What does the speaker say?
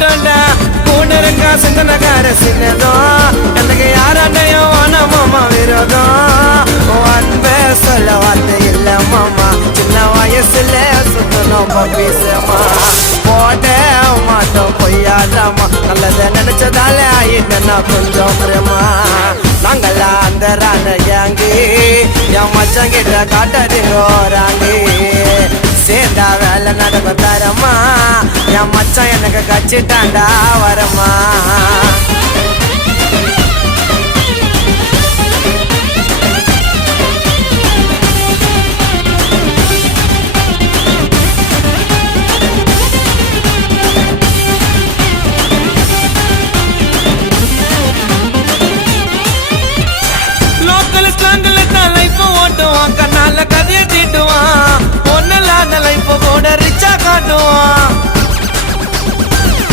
மாட்டோண்டா கூட இருக்கா சிந்தனக்கார சின்னதும் எனக்கு யாராண்டையும் வான மாமா விரோதம் அன்பே சொல்ல வார்த்தை இல்ல மாமா சின்ன வயசுல சுத்தணும் பீசமா போட மாட்டோம் பொய்யாடாமா நல்லத நினைச்சதால ஆயிட்டேன்னா கொஞ்சம் பிரேமா நாங்களா அந்த ராண கேங்கு என் மச்சான் கிட்ட காட்டாதீங்க சேர்ந்தா வேலை நடக்கும் தரமா என் மச்சான் எனக்கு கச்சிட்டாண்டா வரமா